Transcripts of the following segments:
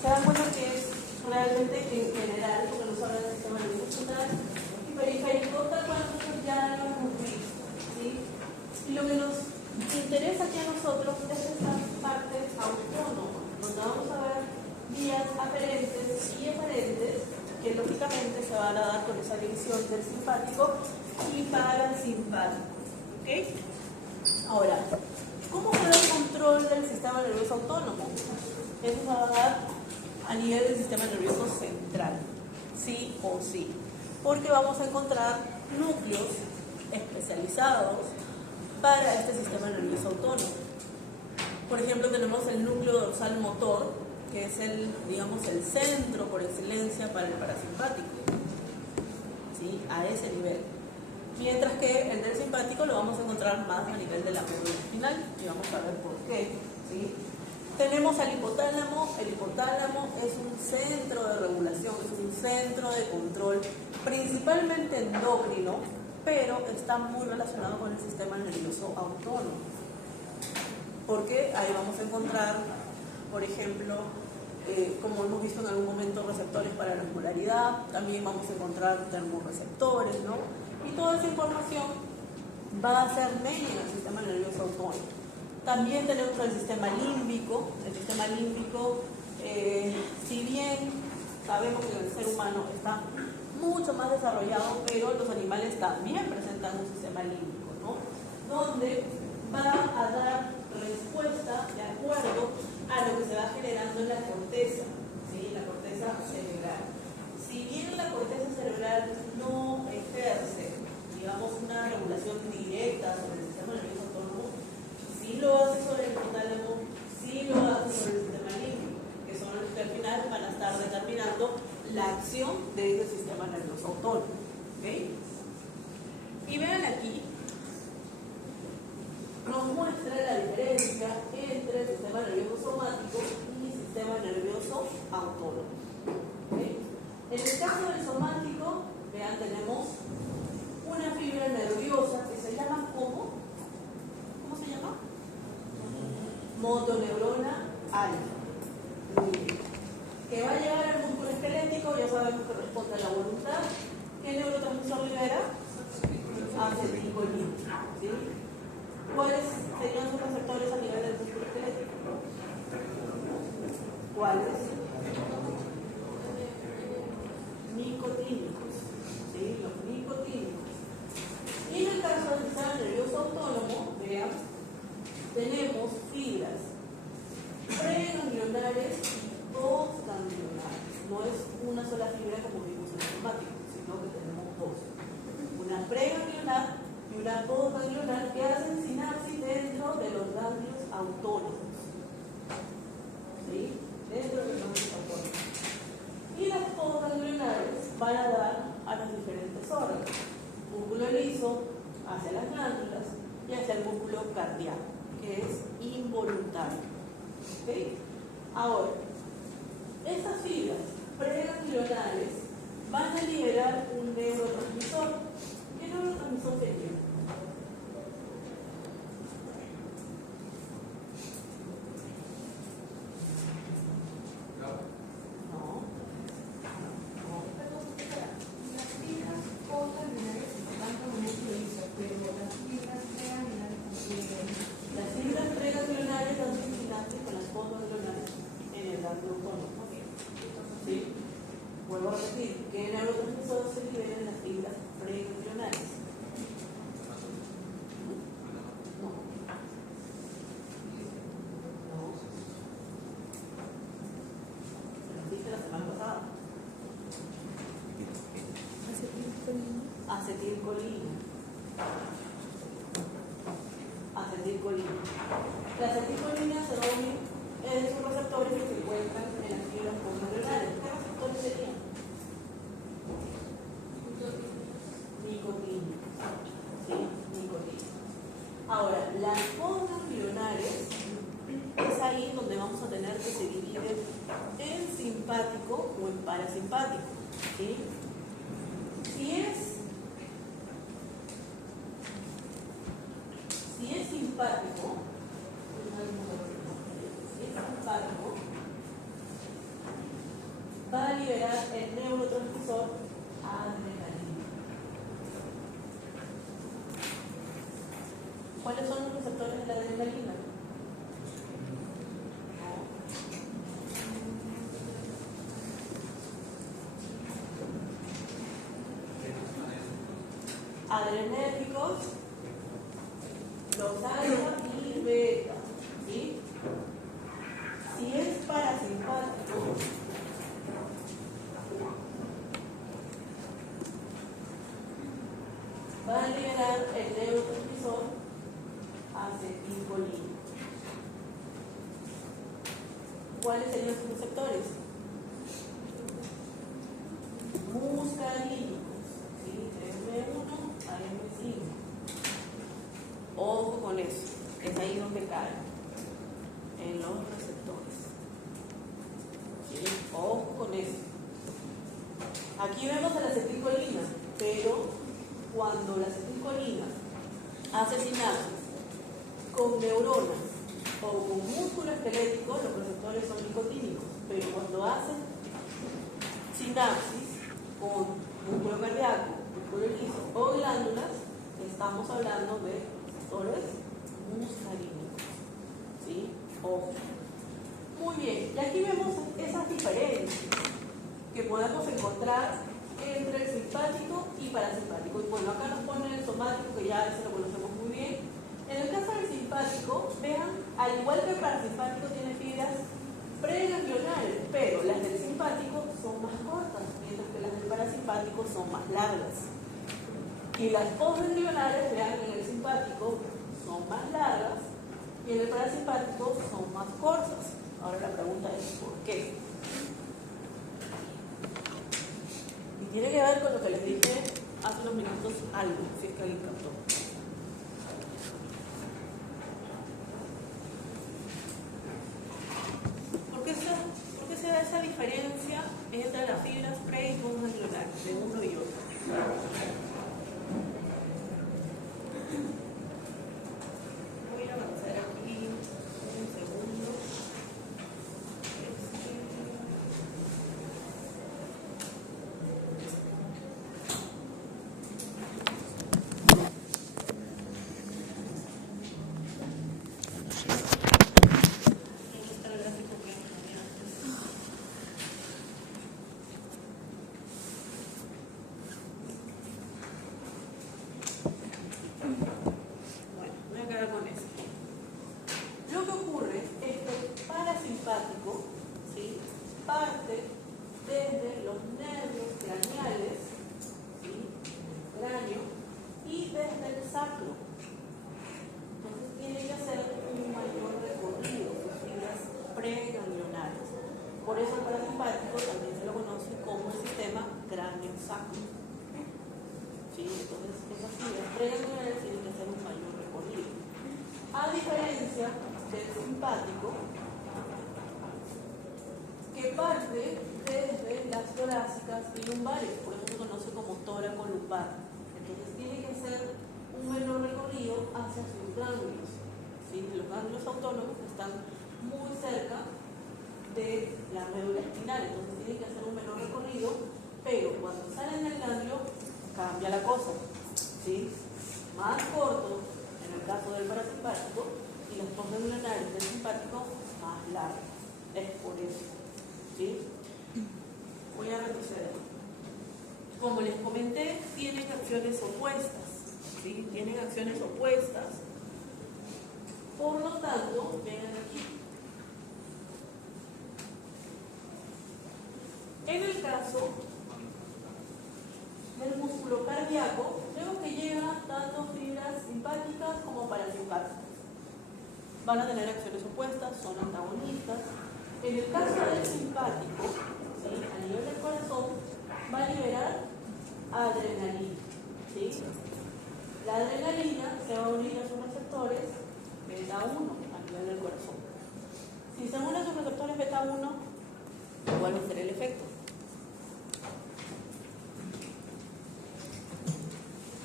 se dan cuenta que es realmente en general, porque nos habla del sistema nervioso central y periférico, tal cual nosotros ya lo hemos visto, ¿sí? Y lo que nos interesa aquí a nosotros es esta parte autónoma, donde vamos a ver vías aferentes y eferentes que lógicamente se van a dar con esa división del simpático y parasimpático. ¿Ok? Ahora, ¿cómo se da el control del sistema nervioso autónomo? Eso se va a dar a nivel del sistema nervioso central, sí o sí, porque vamos a encontrar núcleos especializados para este sistema nervioso autónomo. Por ejemplo, tenemos el núcleo dorsal motor, que es el, digamos, el centro por excelencia para el parasimpático, ¿sí? A ese nivel. Mientras que el del simpático lo vamos a encontrar más a nivel de la médula espinal, y vamos a ver por qué, ¿sí? Tenemos al hipotálamo. El hipotálamo es un centro de regulación, es un centro de control, principalmente endocrino, pero está muy relacionado con el sistema nervioso autónomo. Porque ahí vamos a encontrar, por ejemplo, como hemos visto en algún momento, receptores para la osmolaridad, también vamos a encontrar termorreceptores, ¿no? Y toda esa información va a ser media en el sistema nervioso autónomo. También tenemos el sistema límbico. El sistema límbico, si bien sabemos que el ser humano está mucho más desarrollado, pero los animales también presentan un sistema límbico, ¿no? Donde va a dar respuesta de acuerdo a lo que se va generando en la corteza, ¿sí? La corteza cerebral. Si bien la corteza cerebral no ejerce, digamos, una regulación directa sobre el sistema nervioso autónomo, sí lo hace sobre el hipotálamo, sí lo hace sobre el sistema límbico, que son los que al final van a estar determinando la acción de ese sistema nervioso autónomo. ¿Okay? Y vean aquí, nos muestra la diferencia entre el sistema nervioso somático y el sistema nervioso autónomo. ¿Okay? En el caso del somático, vean, tenemos una fibra nerviosa que se llama ¿cómo? ¿Cómo se llama? Motoneurona alfa. Que va a llegar al músculo esquelético, ya sabemos que responde a la voluntad. ¿Qué neurotransmisor libera? Acetilcolina. ¿Sí? ¿Cuáles serían sus receptores a nivel del músculo esquelético? ¿Cuáles? Nicotínicos. ¿Sí? Los nicotínicos. Y en el caso del sistema nervioso autónomo, vean, tenemos fibras preganglionares y postganglionares. No es una sola fibra como vimos en el somático, sino que tenemos dos. Una preganglionar y una postganglionar que hacen sinapsis dentro de los ganglios autónomos. ¿Sí? Dentro de los ganglios autónomos. Y las postganglionares van a dar a los diferentes órganos. Músculo liso hacia las glándulas y hacia el músculo cardíaco, que es involuntario. ¿Okay? Ahora, estas fibras preganglionares van a liberar un neurotransmisor. ¿Qué neurotransmisor sería? Acetilcolina. La acetilcolina se une en sus receptores que se encuentran en las fibras postganglionares. ¿Qué receptores serían? Nicotínicos. Sí, nicotínicos. Ahora, las postganglionares es ahí donde vamos a tener que se dividen en simpático o en parasimpático. ¿Sí? Si es simpático, liberar el neurotransmisor adrenalina. ¿Cuáles son los receptores de la adrenalina? Adrenérgicos, los alfa y beta, ¿sí? Si es parasimpático, va a liberar el neurotransmisor acetilcolina. ¿Cuáles serían sus receptores? Muscarínicos, ¿sí? 3B1, AM5. Ojo con eso, es ahí donde cae, en los receptores. ¿Sí? Ojo con eso. Aquí vemos a la acetilcolina, pero cuando la acetilcolina hace sinapsis con neuronas o con músculo esquelético, los receptores son nicotínicos, pero cuando hacen sinapsis con músculo cardíaco, músculo liso o glándulas, estamos hablando de receptores muscarínicos. ¿Sí? Ojo. Muy bien, y aquí vemos esas diferencias que podemos encontrar entre el simpático y parasimpático. Y bueno, acá nos ponen el somático, que ya ese lo conocemos muy bien. En el caso del simpático, vean, al igual que el parasimpático tiene fibras preganglionales, pero las del simpático son más cortas, mientras que las del parasimpático son más largas. Y las postganglionales, vean, en el simpático son más largas y en el parasimpático son más cortas. Ahora la pregunta es ¿por qué? Y tiene que ver con lo que les dije hace unos minutos algo, si es que alguien captó. ¿Por qué se da esa diferencia entre las fibras pre y postganglionales de uno y otro? Voy a avanzar aquí un segundo. Por eso el parasimpático también se lo conoce como el sistema cráneo-sacro. ¿Sí? Entonces, esas fibras preganglionales tienen que hacer un mayor recorrido. A diferencia del simpático, que parte desde las torácicas y lumbares, por eso se conoce como tóraco-lumbar. Entonces, tiene que hacer un menor recorrido hacia sus ganglios. ¿Sí? Los ganglios autónomos están muy cerca de la médula espinal, entonces tienen que hacer un menor recorrido, pero cuando salen del ganglio cambia la cosa, ¿sí? Más corto en el caso del parasimpático y las postganglionales del simpático más largas. Es por eso, ¿sí? Voy a retroceder. Como les comenté, tienen acciones opuestas, ¿sí? Tienen acciones opuestas. Por lo tanto, vean aquí. En el caso del músculo cardíaco, vemos que llega tanto fibras simpáticas como parasimpáticas. Van a tener acciones opuestas, son antagonistas. En el caso del simpático, ¿sí? A nivel del corazón, va a liberar adrenalina. ¿Sí? La adrenalina se va a unir a sus receptores beta 1 a nivel del corazón. Si se unen a sus receptores beta 1, ¿cuál va a ser el efecto?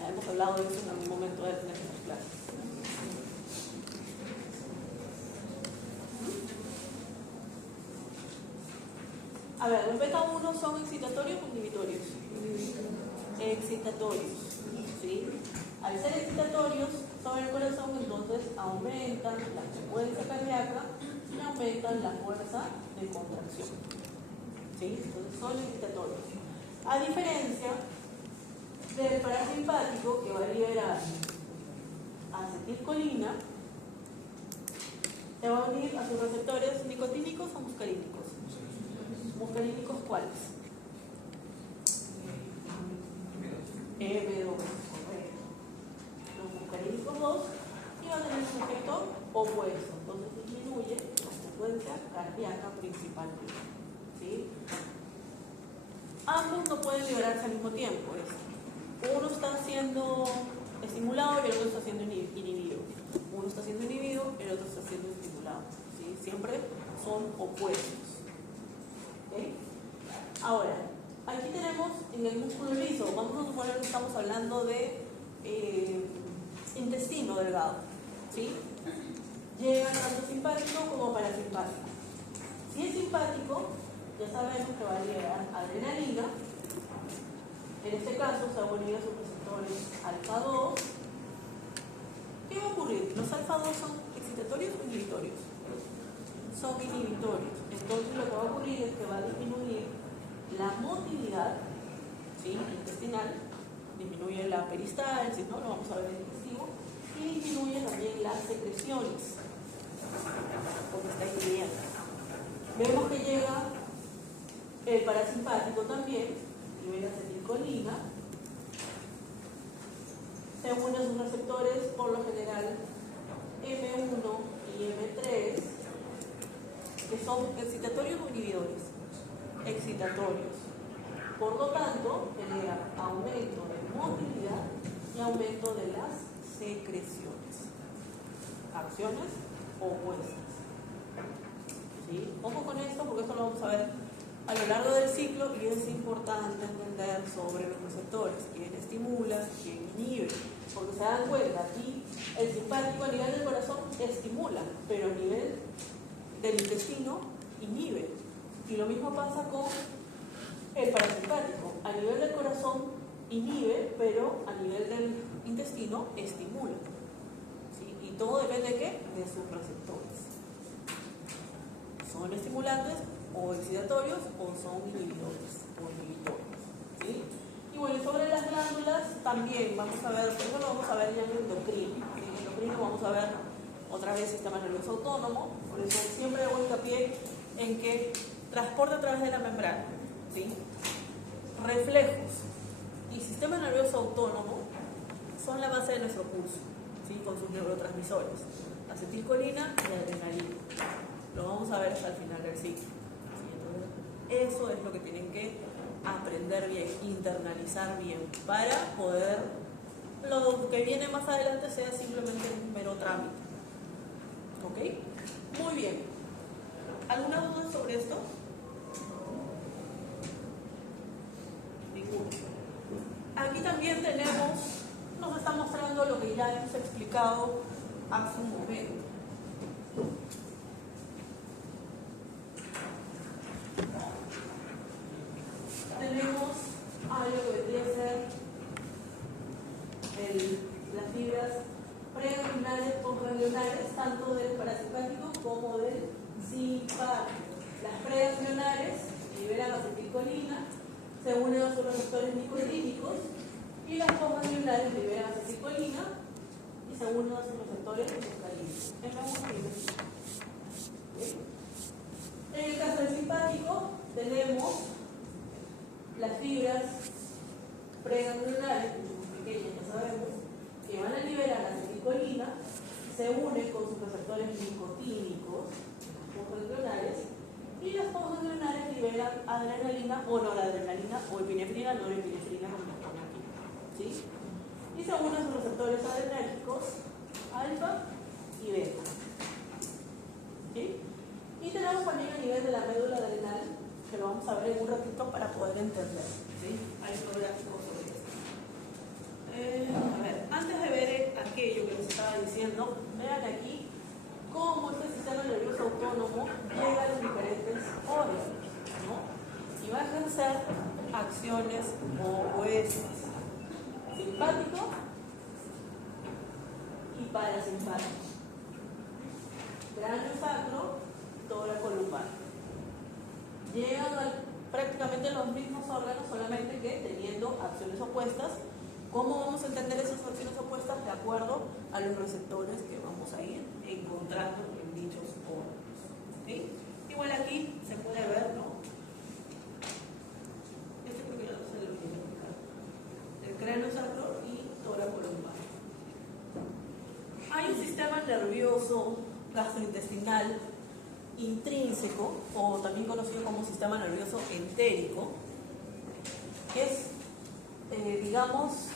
Ya hemos hablado de eso en algún momento de nuestras clases. A ver, los beta 1 son excitatorios o inhibitorios. Excitatorios, ¿sí? Al ser excitatorios sobre el corazón, entonces aumentan la frecuencia cardíaca y aumentan la fuerza de contracción, ¿sí? Entonces son excitatorios. A diferencia del parasimpático, que va a liberar acetilcolina, se va a unir a sus receptores nicotínicos o muscarínicos. ¿Muscarínicos cuáles? M2, correcto. Los muscarínicos 2 y van a tener un efecto opuesto, entonces disminuye la frecuencia cardíaca principalmente, ¿sí? Ambos no pueden liberarse al mismo tiempo. Uno está siendo estimulado y el otro está siendo inhibido. Uno está siendo inhibido y el otro está siendo estimulado, ¿sí? Siempre son opuestos. ¿Okay? Ahora, aquí tenemos en el músculo liso, vamos a suponer que estamos hablando de intestino delgado, ¿sí? Llega tanto simpático como parasimpático. Si es simpático, ya sabemos que va a liberar adrenalina. En este caso se va a unir a sus receptores alfa 2. ¿Qué va a ocurrir? ¿Los alfa 2 son excitatorios o inhibitorios? Son inhibitorios. Entonces lo que va a ocurrir es que va a disminuir la motilidad, ¿sí?, intestinal, disminuye la peristalsis, ¿no? Lo vamos a ver en el digestivo, y disminuye también las secreciones, porque está inhibiendo. Vemos que llega el parasimpático también, libera acetilcolina, se une a sus receptores, por lo general M1 y M3, que son excitatorios o inhibidores. Excitatorios. Por lo tanto, genera aumento de motilidad y aumento de las secreciones. Acciones opuestas. ¿Sí? Ojo con esto porque esto lo vamos a ver a lo largo del ciclo y es importante entender sobre los receptores, quién estimula, quién inhibe, porque se dan cuenta, aquí el simpático a nivel del corazón estimula, pero a nivel del intestino inhibe. Y lo mismo pasa con el parasimpático, a nivel del corazón inhibe, pero a nivel del intestino estimula, ¿sí? Y todo depende de qué, de sus receptores. ¿Son estimulantes o excitatorios o son inhibidores o inhibitorios? ¿Sí? Y bueno, sobre las glándulas también vamos a ver, por eso lo vamos a ver ya en endocrino. En endocrino vamos a ver otra vez sistema nervioso autónomo, por eso siempre hago hincapié en que transporta a través de la membrana, ¿sí? Reflejos y sistema nervioso autónomo son la base de nuestro curso, ¿sí?, con sus neurotransmisores, acetilcolina y adrenalina. Lo vamos a ver hasta el final del ciclo. ¿Sí? Entonces, eso es lo que tienen que aprender bien, internalizar bien, para poder lo que viene más adelante sea simplemente un mero trámite. ¿Ok? Muy bien. ¿Alguna duda sobre esto? Ninguna. Aquí también nos está mostrando lo que ya hemos explicado hace un momento. Tenemos algo que vendría a ser las fibras preganglionares o ganglionares, tanto del parasimpático como del simpático. Las preganglionares liberan acetilcolina, se unen a sus receptores nicotínicos, y las postganglionares liberan acetilcolina y se unen a sus receptores muscarínicos. En el caso del simpático tenemos las fibras preganglionares, que son pequeñas, ya sabemos, que van a liberar acetilcolina, se unen con sus receptores nicotínicos, postganglionares, y las postganglionares liberan adrenalina o noradrenalina o epinefrina, norepinefrina, como lo ponen aquí, ¿sí? Y se unen a sus receptores adrenérgicos, alfa y beta, ¿sí? Y tenemos también a nivel de la médula adrenal, que lo vamos a ver en un ratito para poder entender, ¿sí? Hay un gráfico sobre esto. A ver, antes de ver aquello que les estaba diciendo, vean aquí cómo este sistema nervioso autónomo llega a los diferentes órganos, ¿no? va a ejercer acciones opuestas. Simpático y parasimpático. Cráneo sacro, tórax lumbar. Llegan a prácticamente los mismos órganos, solamente que teniendo acciones opuestas. ¿Cómo vamos a entender esas acciones opuestas? De acuerdo a los receptores que vamos a ir encontrando en dichos órganos. ¿Sí? Igual aquí se puede ver, ¿no? Este creo que ya se lo quiero explicar. El cráneo sacro y tórax lumbar. Hay un sistema nervioso gastrointestinal intrínseco, o también conocido como sistema nervioso entérico, que es, digamos,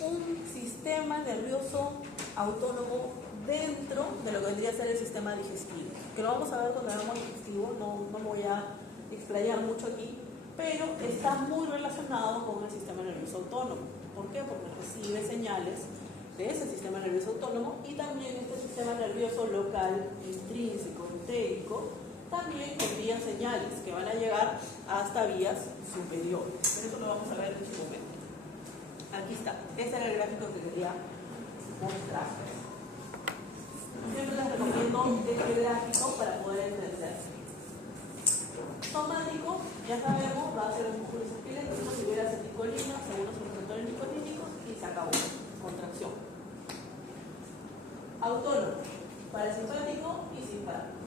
un sistema nervioso autónomo dentro de lo que vendría a ser el sistema digestivo, que lo vamos a ver cuando hablamos digestivo. No me voy a explayar mucho aquí, pero está muy relacionado con el sistema nervioso autónomo. ¿Por qué? Porque recibe señales de ese sistema nervioso autónomo, y también este sistema nervioso local intrínseco entérico también envía señales que van a llegar hasta vías superiores. Pero eso lo vamos a ver en su momento. Aquí está. Este era el gráfico que quería mostrar. Siempre les recomiendo este gráfico para poder entender. Somático, ya sabemos, va a ser un músculo esquelético, libera acetilcolina según los receptores nicotínicos y se acabó. Contracción. Autónomo, parasimpático y simpático.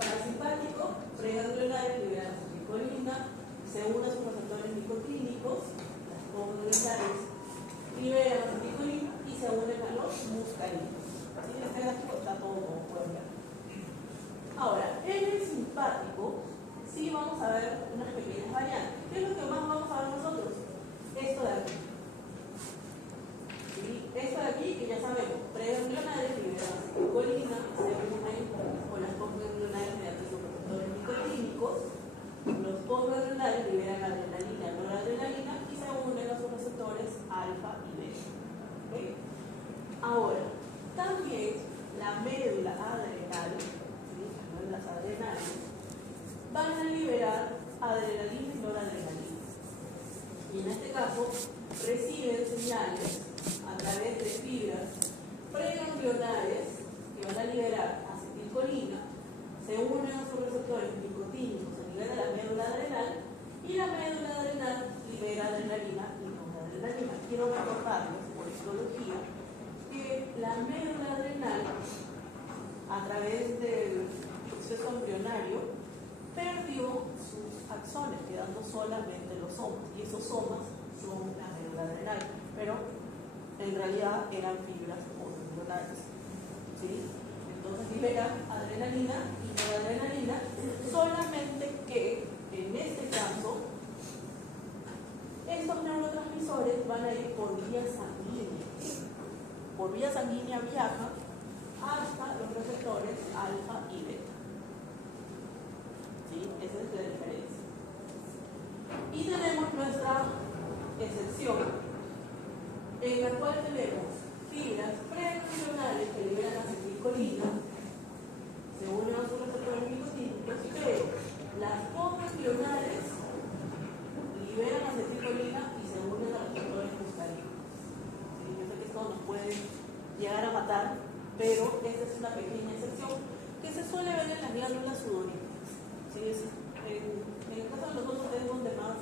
Parasimpático, preganglionares liberan acetilcolina, se unen a sus receptores nicotínicos, las ganglionares liberan acetilcolina y se unen a los muscarinos. ¿Sí? En este gráfico está todo como pueden ver. Ahora, en el simpático sí vamos a ver unas pequeñas variantes. ¿Qué es lo que más vamos a ver nosotros? Esto de aquí. Esto de aquí, que ya sabemos, preganglionares liberan acetilcolina, se unen con las postganglionares mediante sus receptores nicotínicos, los postganglionares liberan adrenalina y noradrenalina y se unen a sus receptores alfa y beta. ¿Okay? Ahora, también la médula adrenal, ¿sí? Las médulas adrenales, van a liberar adrenalina y noradrenalina. Y en este caso, reciben señales a través de fibras preganglionares que van a liberar acetilcolina, se unen a sus receptores nicotínicos a nivel de la médula adrenal, y la médula adrenal libera adrenalina y noradrenalina. Quiero recordarles por histología que la médula adrenal, a través del proceso embrionario, perdió sus axones, quedando solamente los somas, y esos somas son la médula adrenal, pero en realidad eran fibras postganglionares. ¿Sí? Entonces liberan adrenalina y noradrenalina, solamente que en este caso estos neurotransmisores van a ir por vía sanguínea. Por vía sanguínea viajan hasta los receptores alfa y beta. ¿Sí? Esa es la diferencia. Y tenemos nuestra excepción, en la cual tenemos fibras preganglionares que liberan acetilcolina, se unen a sus receptores nicotínicos, pero las postganglionares liberan acetilcolina y se unen a los receptores muscarinos. ¿Sí? Yo sé que esto nos puede llegar a matar, pero esta es una pequeña excepción que se suele ver en las glándulas sudoríparas. ¿Sí? En el caso de nosotros es donde más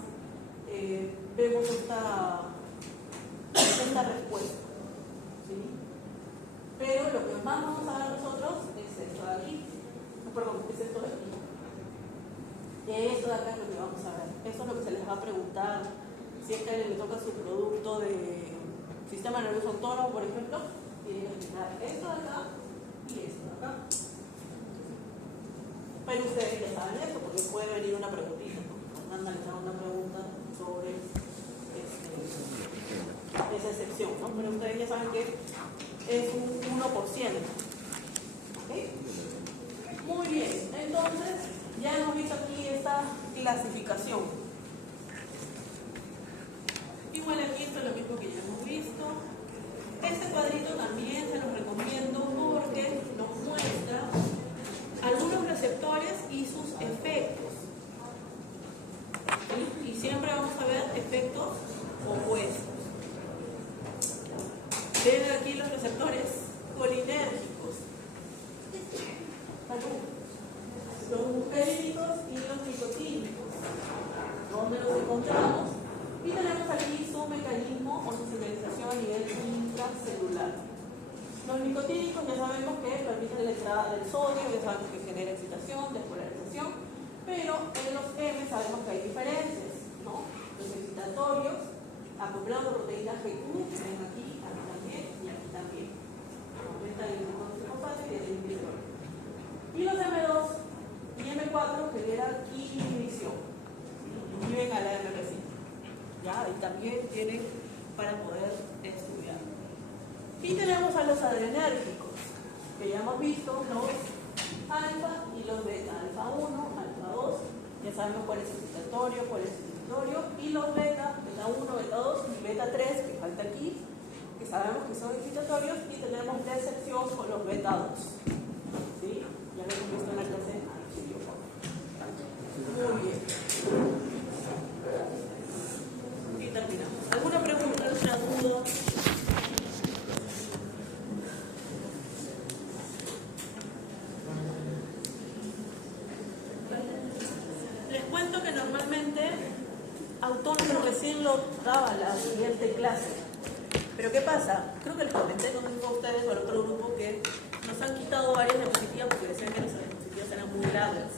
vemos esta respuesta. ¿Sí? Pero lo que más vamos a ver nosotros es esto de aquí. Perdón, es esto de aquí. Esto de acá es lo que vamos a ver. Esto es lo que se les va a preguntar si es que a alguien le toca su producto de sistema nervioso autónomo, por ejemplo. Tienen que explicar esto de acá y esto de acá. Pero ustedes ya saben esto, porque puede venir una preguntita, ¿no? Van a analizar una pregunta sobre esa excepción, ¿no? Pero ustedes ya saben que es un 1%. ¿Okay? Muy bien, entonces ya hemos visto aquí esta clasificación. Igual aquí esto es lo mismo que ya hemos visto. Este cuadrito también se los recomiendo porque nos muestra algunos receptores y sus efectos. receptores colinérgicos. Los muscarínicos y los nicotínicos, donde los encontramos, y tenemos aquí su mecanismo o su señalización a nivel intracelular. Los nicotínicos ya sabemos que permiten la entrada del sodio, ya sabemos que genera excitación, despolarización, pero en los M sabemos que hay diferencias, ¿no? Los excitatorios, acoplados a proteínas G2, que ven aquí también y aquí también. Aumenta el fosfato y el inhibidor. Y los M2 y M4 generan inhibición, inhiben a la M5. ¿Ya? Y también tienen para poder estudiar. Y tenemos a los adrenérgicos, que ya hemos visto los alfa y los beta, alfa 1, alfa 2, ya sabemos cuál es excitatorio, cuál es inhibitorio, y los beta, beta 1, beta 2 y beta 3, que falta aquí, que sabemos que son excitatorios, y tenemos la excepción con los beta 2. ¿Sí? Ya lo hemos visto en la clase anterior. Muy bien. Y terminamos. ¿Alguna pregunta, alguna duda? Les cuento que normalmente autónomo recién lo daba la siguiente clase. Pero ¿qué pasa? Creo que les comenté, no sé si fue a ustedes o al otro grupo, que nos han quitado varias diapositivas porque decían que las diapositivas eran muy largas.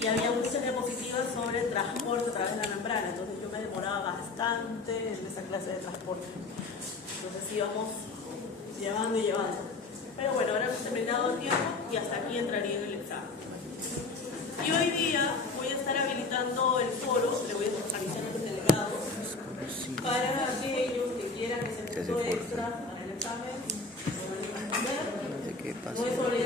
Y había muchas diapositivas sobre transporte a través de la membrana, entonces yo me demoraba bastante en esa clase de transporte. Entonces íbamos llevando y llevando. Pero bueno, ahora hemos terminado el tiempo y hasta aquí entraría en el examen. Y hoy día voy a estar habilitando el foro, le voy a avisar a los delegados, para aquellos que quieran hacer punto extra para el examen, lo van a responder. No es sobre